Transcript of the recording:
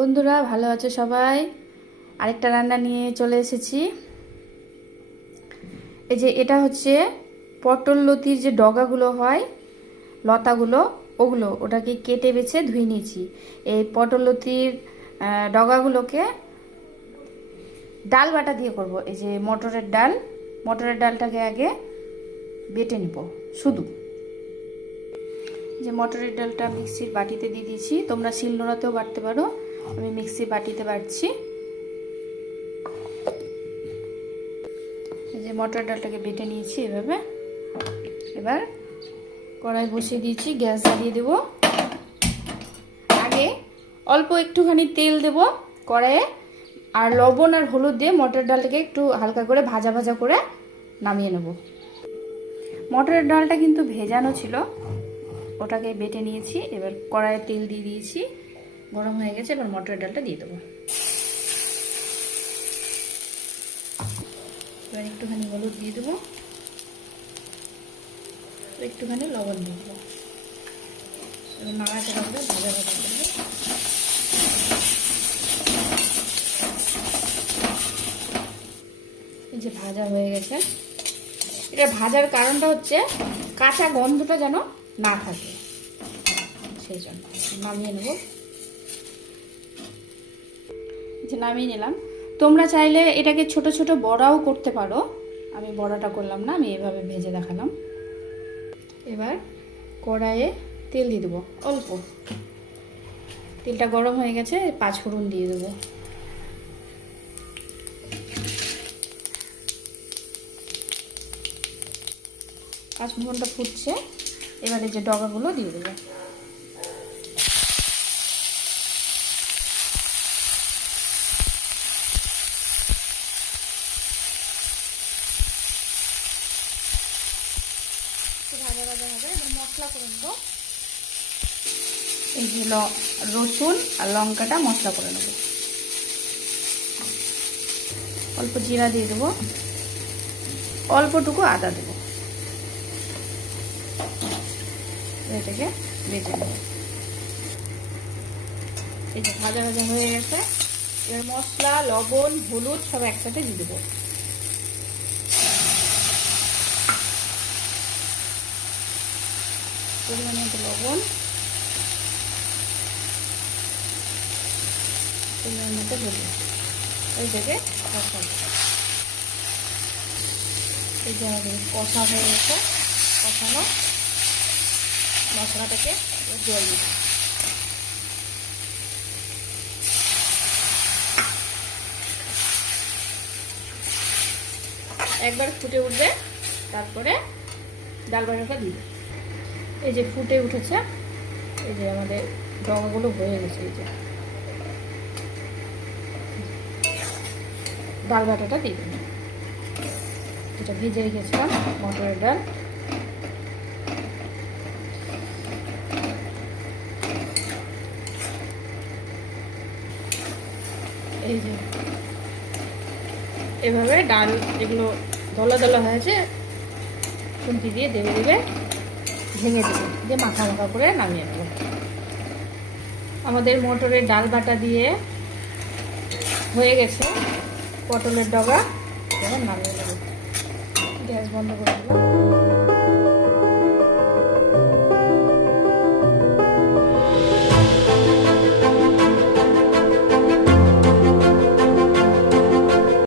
বন্ধুরা ভালো আছো সবাই? আরেকটা রান্না নিয়ে চলে এসেছি। এই যে এটা হচ্ছে পটল লতির যে ডগাগুলো হয়, লতাগুলো, ওটাকে কেটে বেছে ধুয়ে নিয়েছি। এই পটল লতির ডগাগুলোকে ডাল বাটা দিয়ে করব। এই যে মটরের ডালটাকে আগে বেটে নিব শুধু। যে মটরের ডালটা মিক্সির বাটিতে দিয়ে দিয়েছি, তোমরা শিলনোড়াতেও বাটতে পারো, আমি মিক্সির বাটিতে বাটছি। এই যে মটর ডালটাকে বেটে নিয়েছি এভাবে। এবার কড়াই বসিয়ে দিয়েছি, গ্যাস জ্বালিয়ে দেব। আগে অল্প একটুখানি তেল দেব কড়াইয়ে, আর লবণ আর হলুদ দিয়ে মটর ডালটাকে একটু হালকা করে ভাজা ভাজা করে নামিয়ে নেব। মটরের ডালটা কিন্তু ভেজানো ছিল, ওটাকে বেটে নিয়েছি। এবার কড়াইয়ে তেল দিয়ে দিয়েছি, গরম হয়ে গেছে। এবার মটরের ডালটা দিয়ে দেবো। এবার একটুখানি হলুদ দিয়ে দেবো, একটুখানি লবণ দিয়ে দেবো। এবার নাড়াচাড়া করে ভাজা ভাজা করবো। এই যে ভাজা হয়ে গেছে। এটা ভাজার কারণটা হচ্ছে কাঁচা গন্ধটা যেন না থাকে, সেই জন্য নামিয়ে নেব। যে নামিয়ে নিলাম। তোমরা চাইলে এটাকে ছোট ছোট বড়াও করতে পারো, আমি বড়াটা করলাম না, আমি এভাবে ভেজে দেখালাম। এবার কড়াইয়ে তেল দিয়ে দেবো অল্প। তেলটা গরম হয়ে গেছে, 5 ফোড়ন দিয়ে দেবো। পাঁচ ফোড়নটা ফুটছে, এবারে যে ডগাগুলো দিয়ে দেবো। ভাজা ভাজা হবে। এবার মশলা করে নেব। এই যে রসুন আর লঙ্কাটা মশলা করে নেব। অল্প জিরা দিয়ে দেবো, অল্পটুকু আদা দেবো। এটাকে বেটে নেব। এই যে ভাজা ভাজা হয়ে গেছে। এবার মশলা, লবণ, হলুদ সব একসাথে দিয়ে দেবো। পরিমাণে একটু লবণ, পরিমাণ মতো হলুদ। এইটাকে কষাবো। এই যে আমাদের কষা হয়ে গেছে, কষানো মশলাটাকে জল দিই। একবার ফুটে উঠবে, তারপরে ডাল বাটাটা দিই। এই যে ফুটে উঠেছে, এই যে আমাদের ডগাগুলো হয়ে গেছে। এই যে ডাল বাটাটা দিয়ে দিন, যেটা ভেজে রেখেছিলাম মটরের ডাল। এই যে এভাবে ডাল এগুলো দলা দলা হয়েছে, খুন্তি দিয়ে দেবে দেবে ভেঙে দেবে, দিয়ে মাখা মাখা করে নামিয়ে নেব। আমাদের মটরের ডাল বাটা দিয়ে হয়ে গেছে পটলের ডগা। এবার নামিয়ে নেব। গ্যাস বন্ধ করে দেবো।